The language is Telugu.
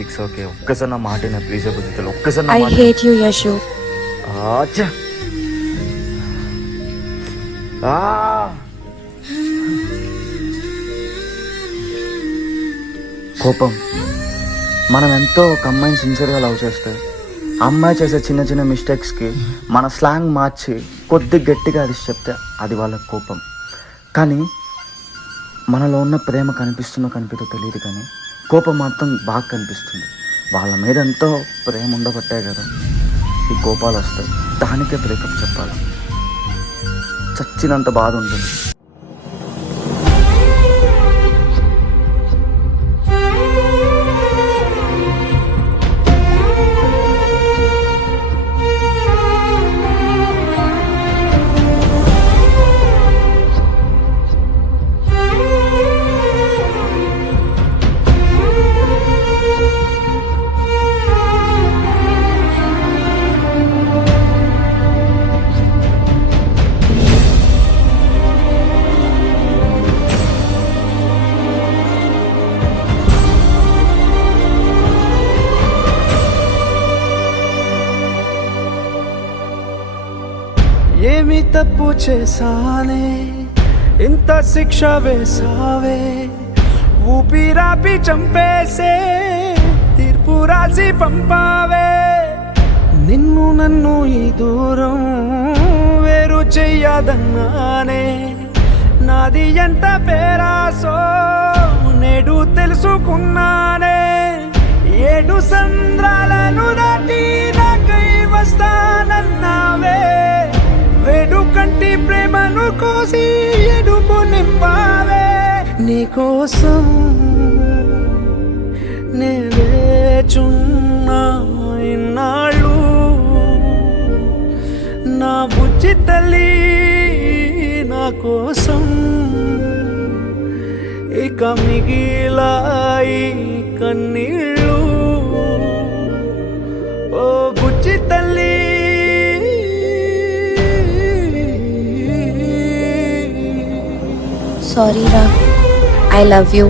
Fix okay. ఒక్కసారి నా మాట నా ప్లీజ్ బుద్ధితో ఒక్కసారి I hate you, Yashu. ఆచ్చా కోపం మనం ఎంతో ఒక అమ్మాయిని సిన్సియర్గా లవ్ చేస్తే అమ్మాయి చేసే చిన్న చిన్న మిస్టేక్స్కి మన స్లాంగ్ మార్చి కొద్ది గట్టిగా అది చెప్తే అది వాళ్ళ కోపం. కానీ మనలో ఉన్న ప్రేమ కనిపిస్తుందో తెలియదు, కానీ కోపం మాత్రం బాగా కనిపిస్తుంది. వాళ్ళ మీద ఎంతో ప్రేమ ఉండబట్టే కదా ఈ కోపాలు వస్తాయి. దానికే బ్రేకప్ చెప్పాలి. చచ్చినంత బాధ ఉంటుంది. ఏమి తప్పు చేశానే ఇంత శిక్ష వేసావే, ఊపిరాపి చంపేసే తీర్పు రాసి పంపావే. నిన్ను నన్ను ఈ దూరం వేరు చెయ్యదన్నానే, నాది ఎంత పేరాసో నేడు తెలుసుకున్నానే. 7 సంద్రాలను దాటి నాకై వస్తానన్నావే, వేడుకంటి ప్రేమను కోసి ఎడుపు నింపావే. నీకోసం నే వేచున్నా ఇన్నాళ్ళు, నా బుజ్జి తల్లి నా కోసం. ఇక మిగిలాయి కన్నీళ్ళు, ఓ బుజ్జి తల్లి. Sorry, Ra. I love you.